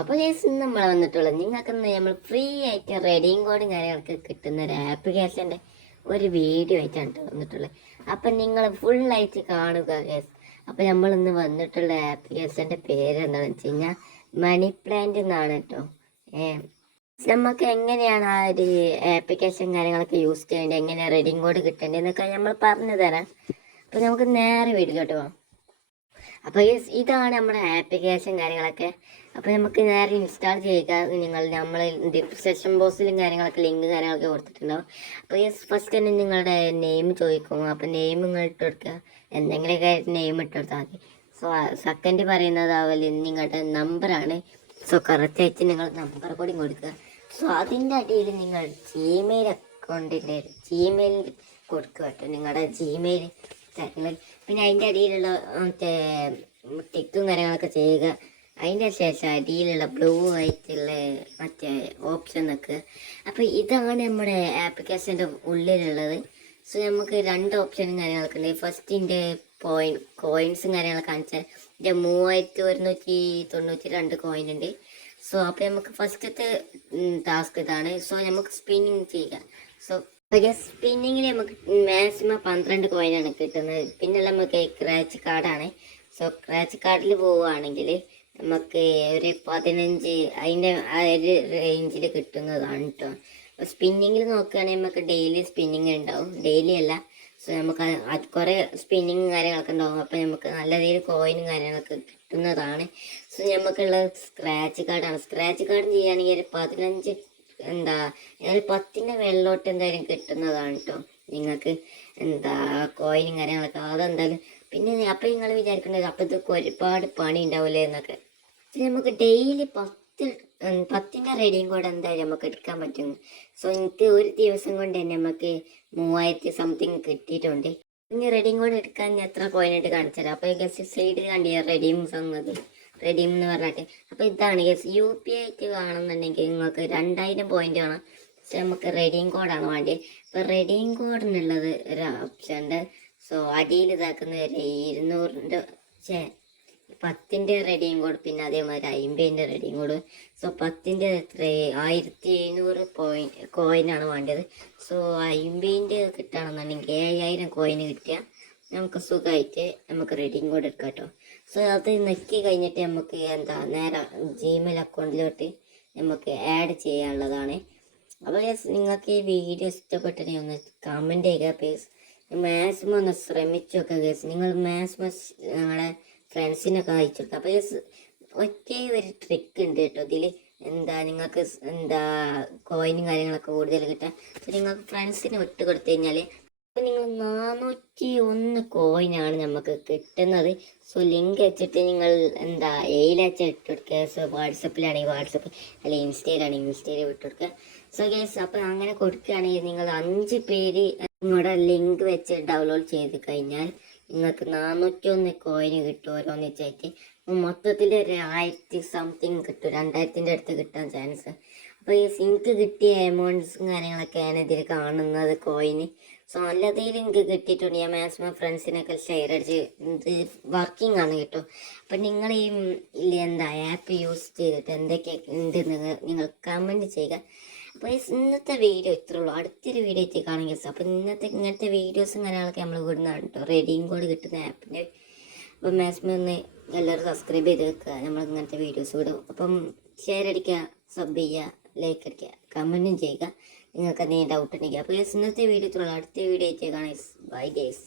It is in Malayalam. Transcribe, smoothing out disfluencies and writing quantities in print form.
അപ്പോൾ ജസ്റ്റ് നമ്മൾ വന്നിട്ടുള്ളത് നിങ്ങൾക്കിന്ന് നമ്മൾ ഫ്രീ ആയിട്ട് റെഡിയും കോഡും കാര്യങ്ങളൊക്കെ കിട്ടുന്ന ഒരു ആപ്ലിക്കേഷൻ്റെ ഒരു വീഡിയോ ആയിട്ടാണ് വന്നിട്ടുള്ളത്. അപ്പം നിങ്ങൾ ഫുള്ളായിട്ട് കാണുക ഗേസ്. അപ്പം നമ്മളിന്ന് വന്നിട്ടുള്ള ആപ്ലിക്കേഷൻ്റെ പേര് എന്താണെന്ന് വെച്ച് കഴിഞ്ഞാൽ മണി പ്ലാന്റ് എന്നാണ് കേട്ടോ. നമുക്ക് എങ്ങനെയാണ് ആ ഒരു ആപ്ലിക്കേഷൻ കാര്യങ്ങളൊക്കെ യൂസ് ചെയ്യേണ്ടത്, എങ്ങനെയാണ് റെഡിയും കോഡ് കിട്ടേണ്ടത് എന്നൊക്കെ നമ്മൾ പറഞ്ഞു തരാം. അപ്പോൾ നമുക്ക് നേരെ വീഡിയോട്ട് പോകാം. അപ്പോൾ ഇതാണ് നമ്മുടെ ആപ്ലിക്കേഷൻ കാര്യങ്ങളൊക്കെ. അപ്പോൾ നമുക്ക് നേരെ ഇൻസ്റ്റാൾ ചെയ്യുക. നമ്മൾ ഡിസ്ക്രിപ്ഷൻ ബോക്സിലും കാര്യങ്ങളൊക്കെ ലിങ്ക് കാര്യങ്ങളൊക്കെ കൊടുത്തിട്ടുണ്ടാവും. അപ്പോൾ ഫസ്റ്റ് തന്നെ നിങ്ങളുടെ നെയിം ചോദിക്കും. അപ്പോൾ നെയിം നിങ്ങൾ ഇട്ട് കൊടുക്കുക, എന്തെങ്കിലുമൊക്കെ നെയിം ഇട്ട് കൊടുത്താൽ മതി. സോ സെക്കൻഡ് പറയുന്നത് അതുപോലെ നിങ്ങളുടെ നമ്പറാണ്. സോ കറക്റ്റായിട്ട് നിങ്ങൾ നമ്പർ കൂടി കൊടുക്കുക. സോ അതിൻ്റെ അടിയിൽ നിങ്ങൾ ജിമെയിൽ അക്കൗണ്ടിൻ്റെ ജിമെയിൽ കൊടുക്കുക കേട്ടോ, നിങ്ങളുടെ ജിമെയിൽ കാര്യങ്ങൾ. പിന്നെ അതിൻ്റെ അടിയിലുള്ള മറ്റേ ടിക്കും കാര്യങ്ങളൊക്കെ ചെയ്യുക. അതിൻ്റെ ശേഷം അടിയിലുള്ള ബ്ലൂ ആയിട്ടുള്ള മറ്റേ ഓപ്ഷൻ നിൽക്കുക. അപ്പോൾ ഇതാണ് നമ്മുടെ ആപ്ലിക്കേഷൻ്റെ ഉള്ളിലുള്ളത്. സോ നമുക്ക് രണ്ട് ഓപ്ഷനും കാര്യങ്ങളൊക്കെ ഉണ്ട്. ഫസ്റ്റിൻ്റെ കോയിൻസും കാര്യങ്ങളൊക്കെ കാണിച്ചാൽ ഇതിൻ്റെ 3192 കോയിൻ ഉണ്ട്. സോ അപ്പോൾ നമുക്ക് ഫസ്റ്റത്തെ ടാസ്ക് ഇതാണ്. സോ നമുക്ക് സ്പിന്നിങ് ചെയ്യുക. സോ സ്പിന്നിങ്ങിൽ നമുക്ക് മാക്സിമം 12 കോയിനാണ് കിട്ടുന്നത്. പിന്നെ നമുക്ക് സ്ക്രാച്ച് കാർഡാണ്. സോ സ്ക്രാച്ച് കാർഡിൽ പോവുകയാണെങ്കിൽ നമുക്ക് ഒരു 15 അതിൻ്റെ ആ ഒരു റേഞ്ചിൽ കിട്ടുന്നതാണ് കേട്ടോ. അപ്പോൾ സ്പിന്നിങ്ങിൽ നോക്കുകയാണെങ്കിൽ നമുക്ക് ഡെയിലി സ്പിന്നിങ് ഉണ്ടാവും, ഡെയിലി അല്ല. സോ നമുക്ക് അത് കുറേ സ്പിന്നിങ് കാര്യങ്ങളൊക്കെ ഉണ്ടാവും. അപ്പോൾ നമുക്ക് നല്ല രീതിയിൽ കോയിനും കാര്യങ്ങളൊക്കെ കിട്ടുന്നതാണ്. സോ നമുക്കുള്ള സ്ക്രാച്ച് കാർഡാണ്. സ്ക്രാച്ച് കാർഡ് ചെയ്യുകയാണെങ്കിൽ ഒരു 15 10ൻ്റെ വെള്ളോട്ട് എന്തായാലും കിട്ടുന്നതാണ് കേട്ടോ നിങ്ങൾക്ക്. കോയിനും കാര്യങ്ങളൊക്കെ അതെന്തായാലും. പിന്നെ അപ്പം നിങ്ങൾ വിചാരിക്കേണ്ടത് അപ്പം ഇതൊക്കെ ഒരുപാട് പണി ഉണ്ടാവില്ലേ എന്നൊക്കെ. പിന്നെ നമുക്ക് ഡെയിലി 10ൻ്റെ റെഡിയും കോഡ് എന്തായാലും നമുക്ക് എടുക്കാൻ പറ്റും. സോ എനിക്ക് ഒരു ദിവസം കൊണ്ട് തന്നെ നമുക്ക് 3000 സംതിങ് കിട്ടിയിട്ടുണ്ട്. ഇനി റെഡിയും കോഡ് എടുക്കാൻ എത്ര കോയിനായിട്ട് കാണിച്ചുതരാം. അപ്പോൾ ഗസ് സൈഡിൽ കണ്ടില്ല റെഡീം തന്നത്, റെഡീം എന്ന് പറഞ്ഞിട്ട്. അപ്പോൾ ഇതാണ് ഗസ് UPI ആയിട്ട് കാണുന്നുണ്ടെങ്കിൽ നിങ്ങൾക്ക് 2000 പോയിന്റ് വേണം. പക്ഷെ നമുക്ക് റെഡീം കോഡാണ് വേണ്ടത്. അപ്പോൾ റെഡീം കോഡിനുള്ളത് ഒരു ഓപ്ഷൻ ഉണ്ട്. സോ അടിയിൽ ഇതാക്കുന്ന ഒരു 10ൻ്റെ റെഡീം കോഡ്, പിന്നെ അതേമാതിരി 50ൻ്റെ റെഡീം കോഡ്. സോ 10ൻ്റെ 1700 കോയിനാണ് വേണ്ടത്. സോ 50ൻ്റെ കിട്ടുകയാണെന്നുണ്ടെങ്കിൽ 7000 കോയിന് കിട്ടിയാൽ നമുക്ക് സുഖമായിട്ട് നമുക്ക് റെഡീം കോഡ് എടുക്കാം കേട്ടോ. സോ അത് നെക്കി കഴിഞ്ഞിട്ട് നമുക്ക് നേരെ ജിമെയിൽ അക്കൗണ്ടിലോട്ട് നമുക്ക് ആഡ് ചെയ്യാനുള്ളതാണ്. അപ്പോൾ നിങ്ങൾക്ക് ഈ വീഡിയോ ഇഷ്ടപ്പെട്ടിട്ടുണ്ടെങ്കിൽ ഒന്ന് കമൻറ്റ് ചെയ്യുക പ്ലീസ്. മാക്സിമം ഒന്ന് ശ്രമിച്ചു നോക്കുക ഗേസ്. നിങ്ങൾ മാക്സിമം നിങ്ങളുടെ ഫ്രണ്ട്സിനൊക്കെ അയച്ചു കൊടുക്കുക. അപ്പോൾ ഒറ്റ ഒരു ട്രിക്ക് ഉണ്ട് കേട്ടോ ഇതിൽ. നിങ്ങൾക്ക് കോയിനും കാര്യങ്ങളൊക്കെ കൂടുതൽ കിട്ടാൻ. നിങ്ങൾക്ക് ഫ്രണ്ട്സിന് വിട്ട് കൊടുത്തു കഴിഞ്ഞാൽ അപ്പോൾ നിങ്ങൾ 401 കോയിനാണ് നമുക്ക് കിട്ടുന്നത്. സോ ലിങ്ക് വെച്ചിട്ട് നിങ്ങൾ എയിലച്ച ഇട്ട് കൊടുക്കുക. സോ വാട്സപ്പിലാണെങ്കിൽ വാട്സപ്പ്, അല്ലെങ്കിൽ ഇൻസ്റ്റയിലാണെങ്കിൽ ഇൻസ്റ്റയിൽ വിട്ട് കൊടുക്കുക. സോ ഗൈസ് അപ്പോൾ അങ്ങനെ കൊടുക്കുകയാണെങ്കിൽ നിങ്ങൾ 5 പേര് നിങ്ങളുടെ ലിങ്ക് വെച്ച് ഡൗൺലോഡ് ചെയ്ത് കഴിഞ്ഞാൽ നിങ്ങൾക്ക് 401 കോയിന് കിട്ടും ഓരോന്നിച്ചായിട്ട്. മൊത്തത്തിൽ ഒരു 1000 സംതിങ് കിട്ടും, 2000ൻ്റെ അടുത്ത് കിട്ടാൻ ചാൻസ്. അപ്പോൾ ഈ എനിക്ക് കിട്ടിയ എമൗണ്ട്സും കാര്യങ്ങളൊക്കെയാണ് ഇതിൽ കാണുന്നത് കോയിന്. സോ നല്ലതിൽ എനിക്ക് കിട്ടിയിട്ടുണ്ട്. ഞാൻ മാക്സിമം ഫ്രണ്ട്സിനൊക്കെ ഷെയർ അടിച്ച് ഇത് വർക്കിംഗ് ആണ് കേട്ടോ. അപ്പം നിങ്ങൾ ഈ ആപ്പ് യൂസ് ചെയ്തിട്ട് എന്തൊക്കെ ഉണ്ടെന്ന് നിങ്ങൾ കമൻറ്റ് ചെയ്യുക. അപ്പോൾ ഇന്നത്തെ വീഡിയോ ഇത്രേ ഉള്ളൂ. അടുത്തൊരു വീഡിയോ എത്തിക്കാണെങ്കിൽ അപ്പം ഇങ്ങനത്തെ വീഡിയോസും കാര്യങ്ങളൊക്കെ നമ്മൾ വിടുന്നതാണ് കേട്ടോ, റെഡിയും കോഡ് കിട്ടുന്ന ആപ്പിൻ്റെ. അപ്പം മാക്സിമം ഒന്ന് എല്ലാവരും സബ്സ്ക്രൈബ് ചെയ്ത് വെക്കുക. നമ്മൾ ഇങ്ങനത്തെ വീഡിയോസ് വിടും. അപ്പം ഷെയർ അടിക്കുക, സബ് ചെയ്യുക, ലൈക്ക് അടിക്കുക, കമൻറ്റും ചെയ്യുക നിങ്ങൾക്ക് എന്തെങ്കിലും ഡൗട്ട് ഉണ്ടെങ്കിൽ. അപ്പോൾ ഇന്നത്തെ വീഡിയോ ഇത്രയുള്ളൂ. അടുത്ത വീഡിയോ കാണാം. Bye guys.